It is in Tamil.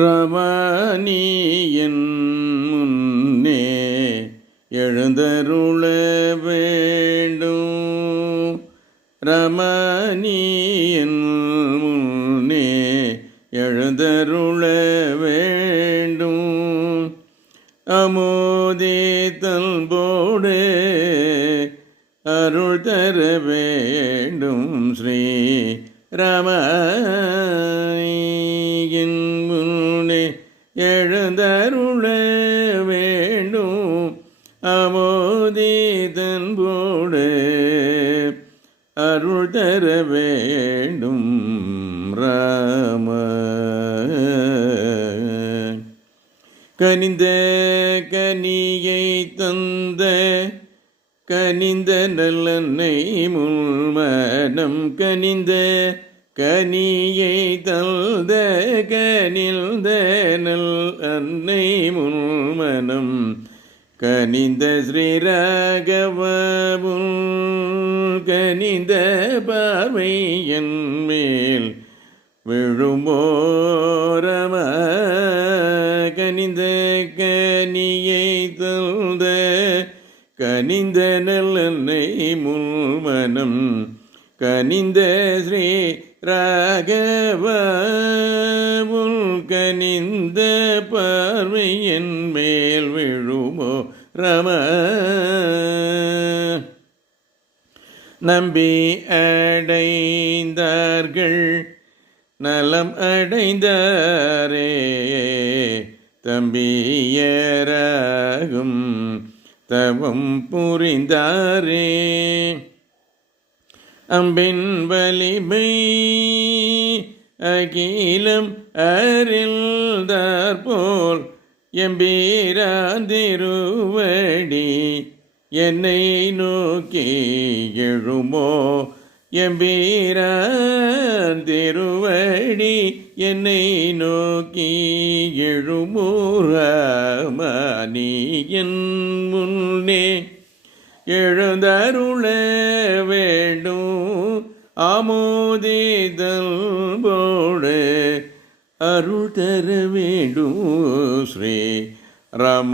ரமணியன் முன்னே எழுந்தருள வேண்டும். ரமணியன் முன்னே எழுந்தருள வேண்டும். அமோதே தன்போடு அருள் தர வேண்டும். ஸ்ரீ ரமணியன் முன்னே எழுந்தருள வேண்டும். அமோதே தன்போடு அருள் தர வேண்டும். ராம கனிந்த கனியை தந்த கனிந்த நல்லெண்ணை முள்மனம். கனிந்த கனியை தந்த கனிந்த நல் அன்னை முள்மனம். கனிந்த ஸ்ரீராகவமுள் கனிந்த பார்வை என் மேல் விழுமோரம. கனிந்த கனியை தந்த கனிந்த நல்லெண்ணை முள்மனம். கனிந்த ஸ்ரீ ராகவமுள் கனிந்த பார்வை என் மேல் விழுமோ ரம. நம்பி அடைந்தார்கள் நலம் அடைந்தாரே தம்பியராகும் தவம் புரிந்தாரே. அம்பின் வலிமை அகிலம் அறிந்தாற்போல் எம்பீரான் திருவடி என்னை நோக்கி எழுமோ. எம்பீரான் திருவடி என்னை நோக்கி எழுமோ. ராமணி என் முன்னே எழுந்தருள வேண்டும். ஆமோதிதல் போடு அருள் தர வேண்டும். ஸ்ரீ ராம